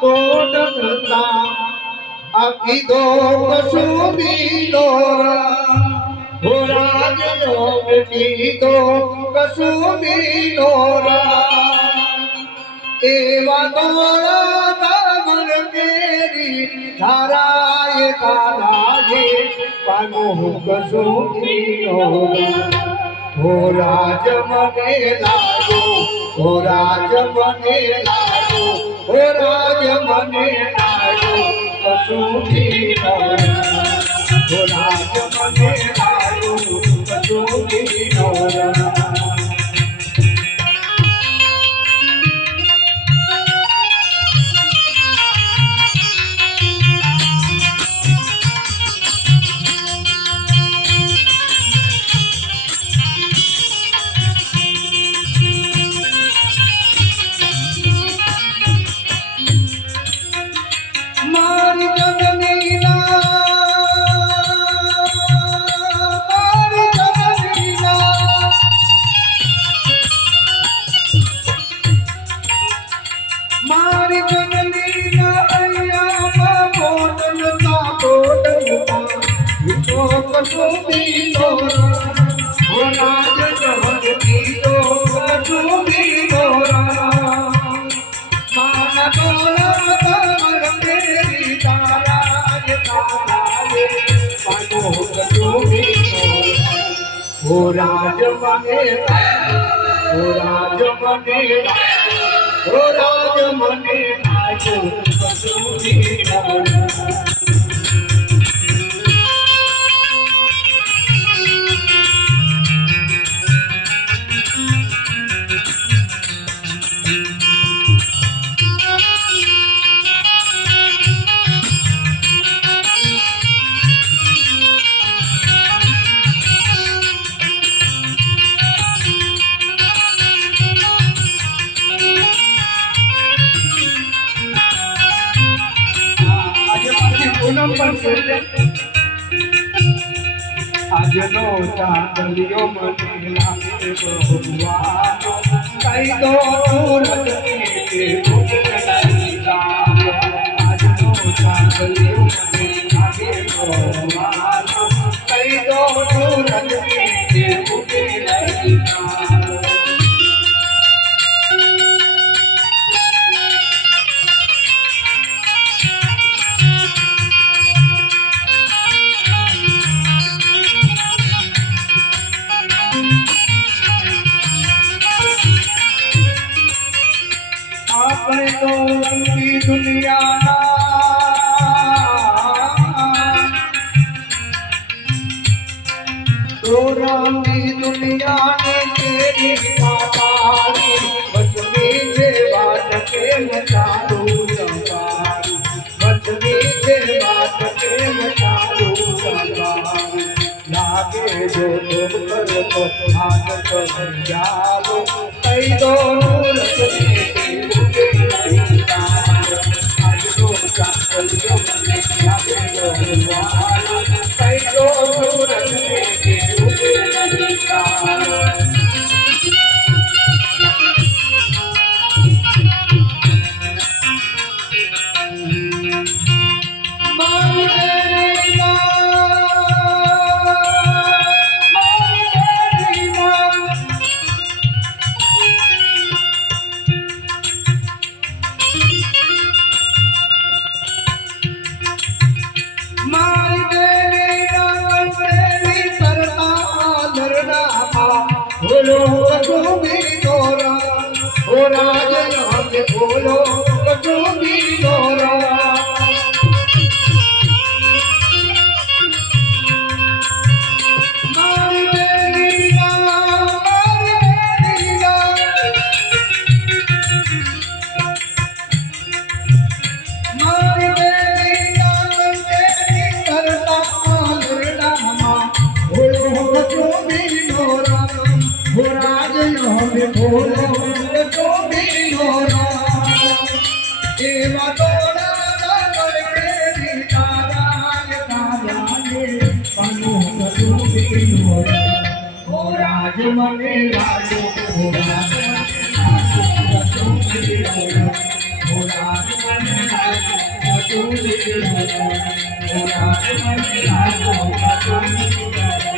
કોડતા આખી દો કસુબી દોરા હો રાજ યોગ કીધો કસુબી દોરા એવા દોરા દામન તેરી ધારાએ તારાએ પાનો કસુબી દોરા હો રાજ મને લાગો હો રાજ મને લાગો હો રાજ મને લાગો કસુબી દોરા હો રાજ મને લાગો કસુબી દોરા કસુબી દોરા હો રાજ યોગ કીધો કસુબી દોરા માના દોરા તાર તેરી તારાએ તારાએ પાનો કસુબી દોરા હો રાજ મને હો રાજ મને હો રાજ મને લાગો કસુબી દોરા આજનો ચાંદલિયો મને લાગે બહુવાનો કઈ દો આજનો ચાંદલિયો મને લાગે બહુવાનો કઈ દો આપણે તો રંગી દુનિયાને તેરી પાતાળી વચની જે વાત કે મચારું સંભાળી વચની જે વાત કે મચારું સંભાળી લાગે જો કરતો હાથ સમજાવો કઈ દો बोलो कसूबी दौरा हो राज योग बोलो कसूबी दौरा बोलो कसूबी दौरा एवा दौरा तेरी ताराए ताराए पानो कसूबी दौरा हो राज मने लागे हो राज मने लागे कसूबी दौरा हो राज मने કસૂર ઓ રાજ મને લાગો કસૂર